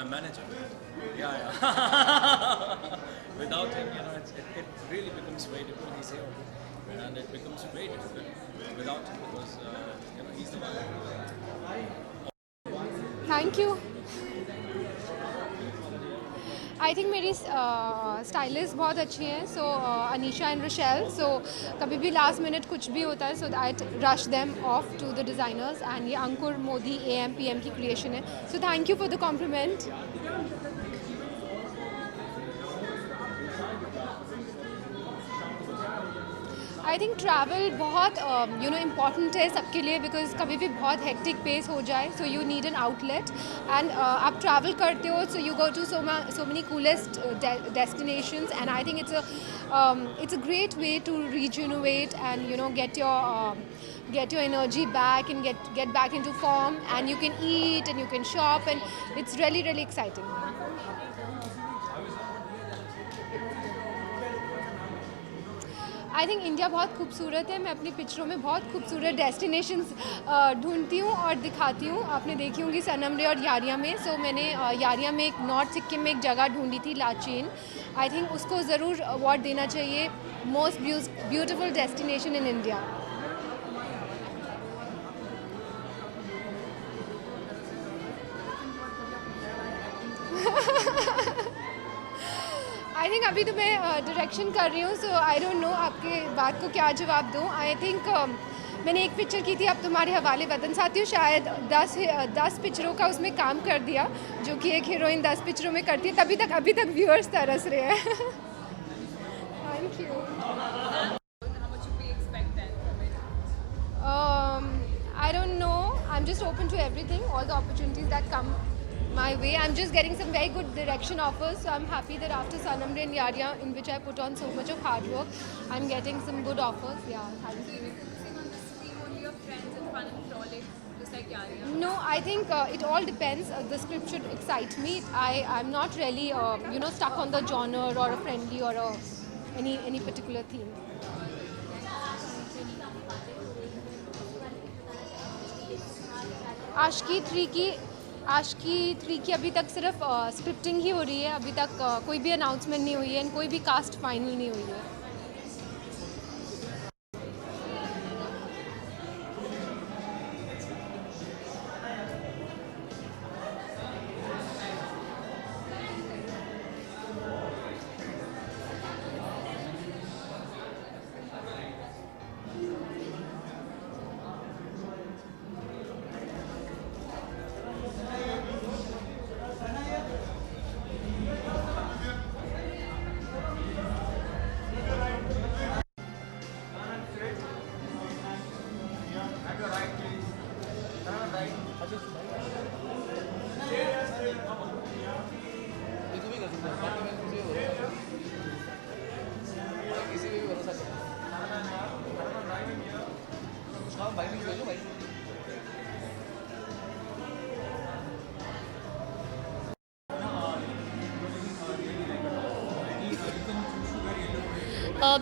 my manager. Yeah, yeah. Without him, it really becomes very difficult. He's here, and it becomes very difficult without him because he's the one. Thank you. I think मेरी stylist बहुत अच्छी हैं, so Anisha and Rachel. So कभी भी last minute कुछ भी होता है, so I rush them off to the designers. And ये अंकुर मोदी AM/PM की क्रिएशन है, so thank you for the compliment. I think travel बहुत इम्पॉर्टेंट है सबके लिए, बिकॉज कभी भी बहुत हेक्टिक पेस हो जाए, so you need an outlet. And आप ट्रैवल करते हो, so you go to so many coolest destinations, and I think it's a great way to regenerate and get your energy back and get back into form, and you can eat and you can shop, and it's really really exciting. I think India बहुत खूबसूरत है। मैं अपनी पिक्चरों में बहुत खूबसूरत destinations ढूंढती हूँ और दिखाती हूँ। आपने देखी होंगी सनम रे और यारिया में। सो मैंने यारिया में एक नॉर्थ सिक्किम में एक जगह ढूंढी थी, लाचेन। आई थिंक उसको ज़रूर अवार्ड देना चाहिए, most beautiful destination in India. I think अभी तो मैं डायरेक्शन कर रही हूँ, सो आई डोंट नो आपके बात को क्या जवाब दूँ। आई थिंक मैंने एक पिक्चर की थी अब तुम्हारे हवाले वतन, साथियों शायद 10 पिक्चरों का उसमें काम कर दिया, जो कि एक हीरोइन 10 पिक्चरों में करती है। अभी तक व्यूअर्स तरस रहे हैं। Thank you. I don't know. I'm just open to everything, all the opportunities that come my way. I'm just getting some very good direction offers, so I'm happy that after Sanam Re and Yaria, in which I put on so much of hard work, I'm getting some good offers. Yeah, thank you. No, I think it all depends. The script should excite me. I'm not really stuck on the genre or a friendly or any particular theme. आशिकी 3 की अभी तक सिर्फ scripting ही हो रही है। अभी तक कोई भी अनाउंसमेंट नहीं हुई है एंड कोई भी कास्ट फाइनल नहीं हुई है।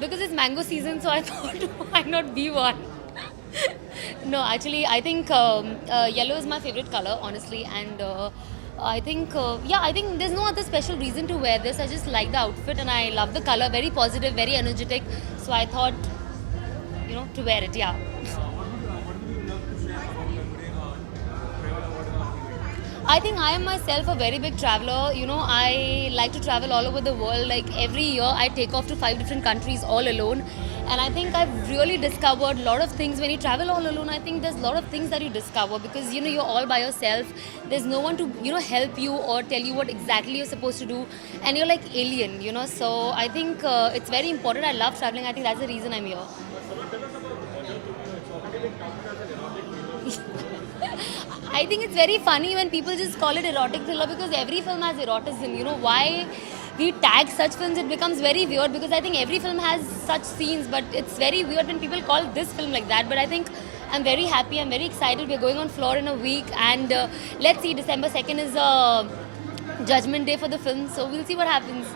Because it's mango season, so I thought why not be one. No, actually, I think yellow is my favorite color, honestly, and I think I think there's no other special reason to wear this. I just like the outfit and I love the color, very positive, very energetic. So I thought, to wear it. Yeah. I think I am myself a very big traveler. I like to travel all over the world. Like every year, I take off to 5 different countries all alone. And I think I've really discovered a lot of things. When you travel all alone, I think there's a lot of things that you discover because, you're all by yourself. There's no one to, help you or tell you what exactly you're supposed to do. And you're like alien, So I think it's very important. I love traveling. I think that's the reason I'm here. I think it's very funny when people just call it erotic thriller because every film has eroticism. Why we tag such films, it becomes very weird because I think every film has such scenes, but it's very weird when people call this film like that. But I think I'm very happy, I'm very excited. We're going on floor in a week and let's see, December 2nd is Judgment Day for the film, so we'll see what happens.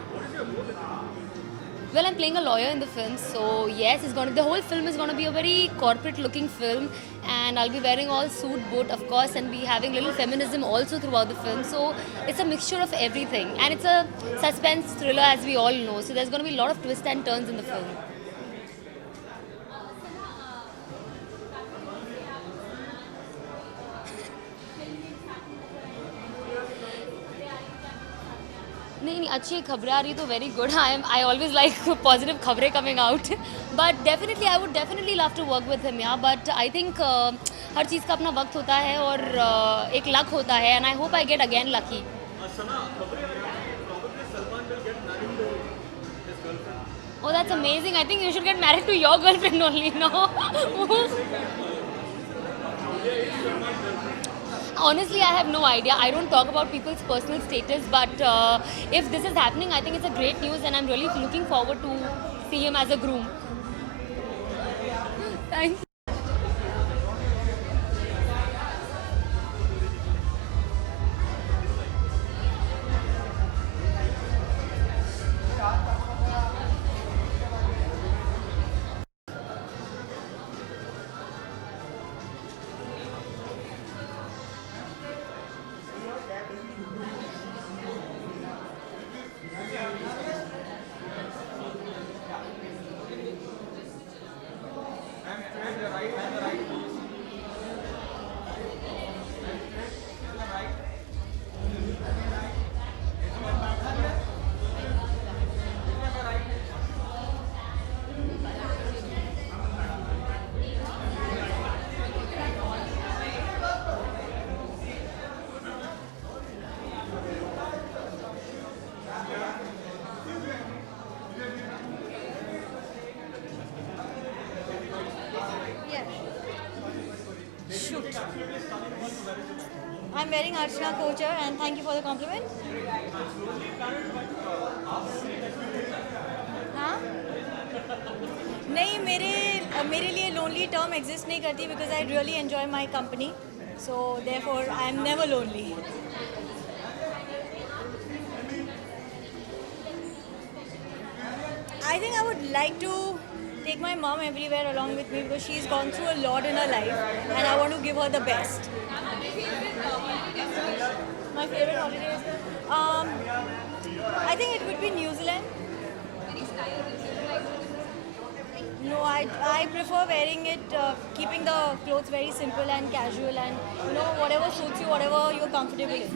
Well, I'm playing a lawyer in the film, so yes, the whole film is going to be a very corporate-looking film, and I'll be wearing all suit, boot, of course, and be having little feminism also throughout the film. So it's a mixture of everything, and it's a suspense thriller, as we all know. So there's going to be a lot of twists and turns in the film. नहीं नहीं अच्छी खबरें आ रही तो very good. I always like positive खबरें coming out. But definitely I would definitely love to work with him. Yeah but I think हर चीज़ का अपना वक्त होता है और एक लक होता है, and I hope I get again lucky. Oh, that's amazing. I think you should get married to your girlfriend only, no? Honestly, I have no idea. I don't talk about people's personal status, but if this is happening, I think it's a great news, and I'm really looking forward to see him as a groom. Thanks. Shoot. I'm wearing Archana Kochar and thank you for the compliment. हाँ? नहीं मेरे लिए lonely term exist नहीं करती because I really enjoy my company. So therefore I am never lonely. I think I would like to take my mom everywhere along with me because she's gone through a lot in her life and I want to give her the best. My favorite holiday is I think it would be New Zealand. No, I prefer wearing it, keeping the clothes very simple and casual and whatever suits you, whatever you're comfortable in.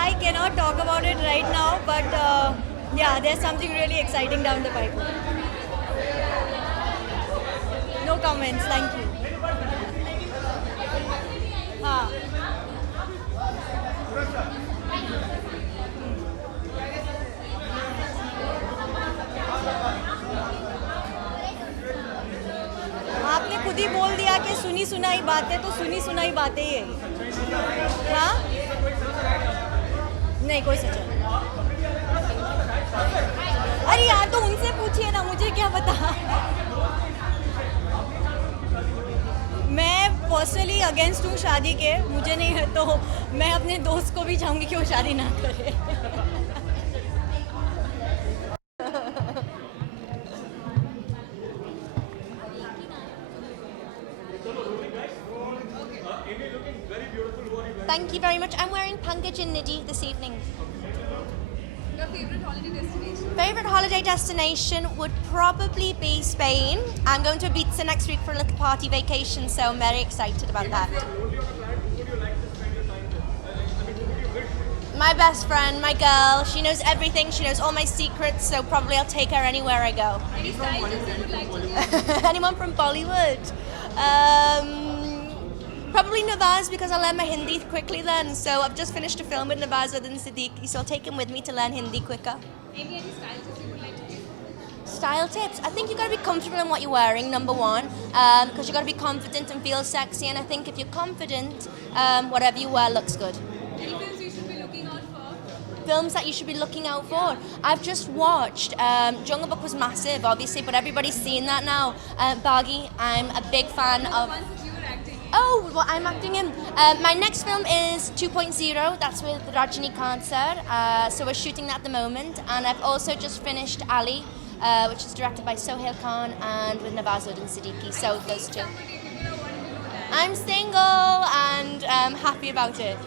I cannot talk about it right now, but yeah, there's something really exciting down the pipeline. No comments, thank you. हाँ. आपने खुद ही बोल दिया कि सुनी सुनाई बातें तो सुनी सुनाई बातें ही है. हाँ? नहीं कोई सच नहीं. अरे यार तो उनसे पूछिए ना, मुझे क्या पता. मैं पर्सनली अगेंस्ट हूँ शादी के, मुझे नहीं है तो मैं अपने दोस्त को भी चाहूँगी कि वो शादी ना करे. Thank you very much. I'm wearing Pankaj and Nidhi this evening. Your favorite holiday destination? Favorite holiday destination would probably be Spain. I'm going to Ibiza next week for a little party vacation, so I'm very excited about that. My best friend, my girl, she knows everything, she knows all my secrets, so probably I'll take her anywhere I go. Any style tips you would like to give? Anyone from Bollywood? Probably Navaz, because I learned my Hindi quickly then. So I've just finished a film with Navaz Uddin Siddiqui, so I'll take him with me to learn Hindi quicker. Any style tips you would like to give? Style tips. I think you've got to be comfortable in what you're wearing, number one, because you've got to be confident and feel sexy. And I think if you're confident, whatever you wear looks good. Any films you should be looking out for? Films that you should be looking out for. I've just watched, Jungle Book was massive, obviously, but everybody's seen that now. Baggy, I'm a big fan of... Ones that you were acting in. Oh, what I'm acting in. My next film is 2.0. That's with Rajinikanth sir. So we're shooting that at the moment. And I've also just finished Ali, which is directed by Sohail Khan and with Nawazuddin Siddiqui. So those two. I'm single and happy about it.